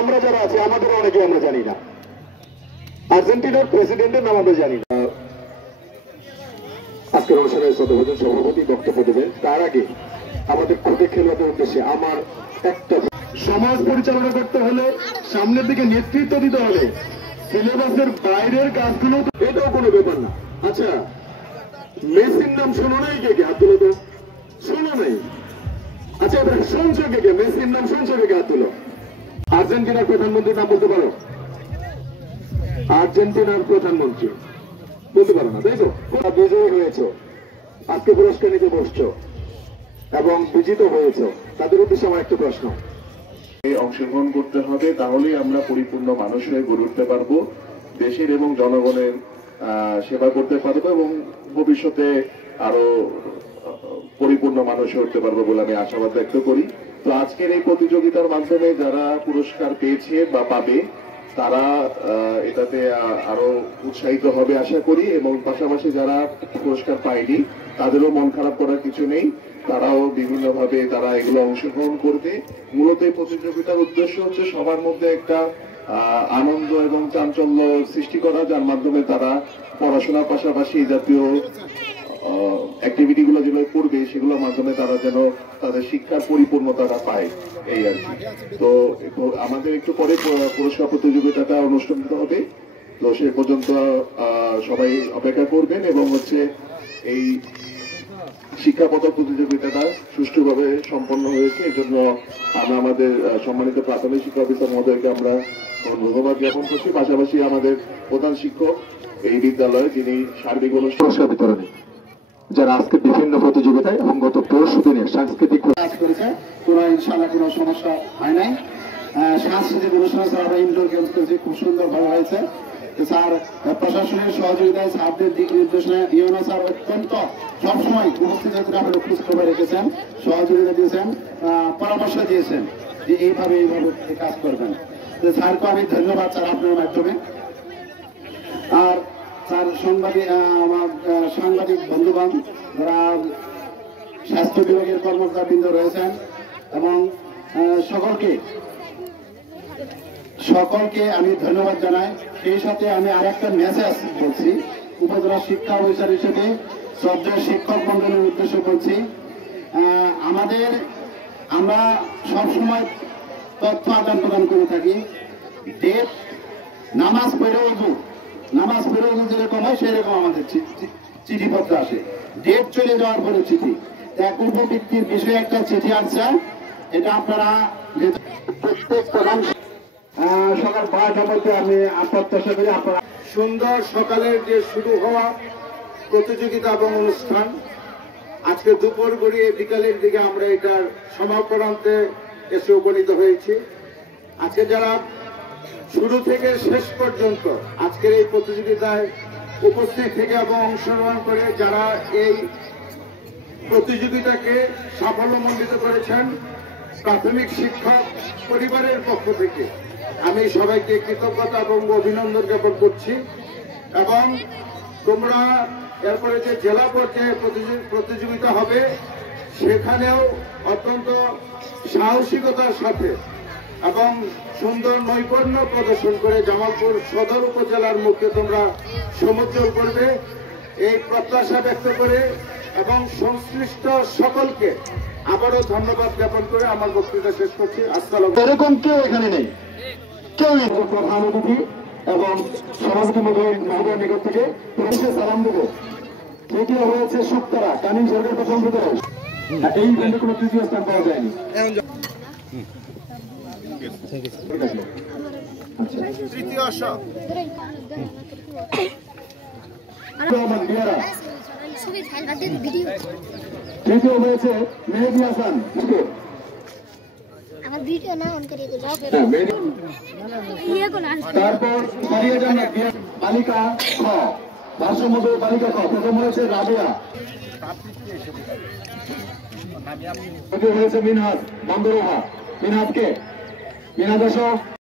আমরা যারা আছি আমাদের অনেকে আমরা জানি না, আর্জেন্টিনার প্রেসিডেন্টের নাম আমরা জানি না। আজকের অনুষ্ঠানের শ্রদ্ধাভাজন সভাপতি বক্তব্য দেবেন। তার আগে আমাদের খুদে খেলোয়াড়দের উদ্দেশ্যে আমার একটা, সমাজ পরিচালনা করতে হলে, সামনের দিকে নেতৃত্ব দিতে হলে সিলেবাসের বাইরের কাজগুলো এটাও কোনো ব্যাপার না। আচ্ছা, মেসির নাম শোনো নাই? কে কে হাত তুলো তো? শোনো নাই? আচ্ছা, এবার শুনছো কে কে? মেসির নাম শুনছো কে কে? হাত তুলো। আর্জেন্টিনার প্রধানমন্ত্রীর নাম বলতে পারো? আর্জেন্টিনার প্রধানমন্ত্রী বলতে পারো না, তাই তো? বিজয়ী হয়েছ, আজকে পুরস্কার নিতে বসছো এবং বিজিত হয়েছ, তাদের উদ্দেশ্যে আমার একটা প্রশ্ন। অংশগ্রহণ করতে হবে, তাহলেই আমরা পরিপূর্ণ মানুষ হয়ে গড়ে উঠতে পারবো, দেশের এবং জনগণের সেবা করতে পারবো এবং ভবিষ্যতে আরো পরিপূর্ণ মানুষ হয়ে উঠতে পারবো বলে আমি আশাবাদ ব্যক্ত করি। তো আজকের এই প্রতিযোগিতার মাধ্যমে যারা পুরস্কার পেয়েছে বা পাবে তারা এটাতে আরো উৎসাহিত হবে আশা করি, এবং পাশাপাশি যারা পুরস্কার পায়নি তাদেরও মন খারাপ করার কিছু নেই, তারাও বিভিন্নভাবে তারা এগুলো অংশগ্রহণ করবে। মূলত এই প্রতিযোগিতার উদ্দেশ্য হচ্ছে সবার মধ্যে একটা আনন্দ এবং চাঞ্চল্য সৃষ্টি করা, যার মাধ্যমে তারা পড়াশোনার পাশাপাশি জাতীয় অ্যাক্টিভিটি গুলো যেগুলো করবে সেগুলোর মাধ্যমে তারা যেন তাদের শিক্ষার পরিপূর্ণতাটা পায়, এই আর কি। তো আমাদের একটু পরে পুরস্কার প্রতিযোগিতাটা অনুষ্ঠিত হবে, তো সে পর্যন্ত সবাই অপেক্ষা করবেন। এবং হচ্ছে এই শিক্ষা পদক প্রতিযোগিতাটা সুষ্ঠুভাবে সম্পন্ন হয়েছে, এই জন্য আমরা আমাদের সম্মানিত প্রাথমিক শিক্ষা অফিসার মহোদয়কে আমরা ধন্যবাদ জ্ঞাপন করছি। পাশাপাশি আমাদের প্রধান শিক্ষক এই বিদ্যালয়ে, যিনি সার্বিক পুরস্কার বিতরণী, যারা আজকে বিভিন্ন প্রতিযোগিতায় এবং গত পরশু দিনে সাংস্কৃতিক কাজ করেছে, কোনো ইনশাআল্লাহ কোনো সমস্যা হয় নাই। সাংস্কৃতিক অনুষ্ঠান স্যার আমরা ইনডোর গেমস করেছি, খুব সুন্দরভাবে হয়েছে। স্যার প্রশাসনের সহযোগিতায়, স্যারদের দিক নির্দেশনা, ইউনো স্যার অত্যন্ত সবসময় উপস্থিত আপনারা খোঁজ খবর রেখেছেন, সহযোগিতা দিয়েছেন, পরামর্শ দিয়েছেন যে এইভাবে কাজ করবেন। স্যারকে আমি ধন্যবাদ স্যার আপনার মাধ্যমে। আর স্যার সাংবাদিক বন্ধুগণ, যারা স্বাস্থ্য বিভাগের কর্মকর্তাবৃন্দ রয়েছেন এবং সকলকে আমি ধন্যবাদ জানাই। সেই সাথে আমি আর একটা মেসেজ বলছি, উপজেলা শিক্ষা অফিসার হিসেবে শ্রদ্ধেয় শিক্ষক মন্ডলের উদ্দেশ্য বলছি, আমরা সবসময় তথ্য আদান প্রদান করে থাকি। ডেট নামাজ পড়ে উজু যেরকম হয় সেরকম আমাদের চিঠিপত্র আসে, ডেট চলে যাওয়ার পরে চিঠি। পূর্ব ভিত্তির বিষয়ে একটা চিঠি আসছে, এটা আপনারা প্রত্যেক প্রধান সকাল 5টার মধ্যে আমি প্রত্যাশা করি আপনারা সুন্দর সকালের যে শুরু হওয়া প্রতিযোগিতা এবং অনুষ্ঠান, আজকে দুপুর গড়িয়ে বিকালের দিকে আমরা এটার সমাপনান্তে এসে উপনীত হয়েছি। আজকে যারা শুরু থেকে শেষ পর্যন্ত আজকের এই প্রতিযোগিতায় উপস্থিত থেকে এবং অংশগ্রহণ করে যারা এই প্রতিযোগিতাকে সাফল্যমণ্ডিত করেছেন, প্রাথমিক শিক্ষক পরিবারের পক্ষ থেকে আমি সবাইকে কৃতজ্ঞতা এবং অভিনন্দন জ্ঞাপন করছি। এবং তোমরা এরপরে যে জেলা পর্যায়ে প্রতিযোগিতা হবে সেখানেও অত্যন্ত সাহসিকতার সাথে এবং সুন্দর নৈপুণ্য প্রদর্শন করে জামালপুর সদর উপজেলার মুখে তোমরা সমুজ্জ্বল করবে, এই প্রত্যাশা ব্যক্ত করে এবং সংশ্লিষ্ট সকলকে আবারও ধন্যবাদ জ্ঞাপন করে আমার বক্তৃতা শেষ করছি। আসসালাম। এরকম কেউ এখানে নেই, কেউ প্রধান অতিথি এবং সভাপতি মহোদয়ের নিকট থেকে সালাম দেবো। তৃতীয় হয়েছে শুক্তারা, কানিং সরকার প্রথম বিদ্যালয়। এই ইভেন্টে কোনো তৃতীয় স্থান পাওয়া যায়নি। তৃতীয় হয়েছে মেহেদি হাসান। তারপর বালিকা খ, ভারসাম্য বালিকা খ, প্রথম হয়েছে রাবেয়া, হয়েছে মিনহাজ বন্দরোহা। মিনহাজকে মিনহাজ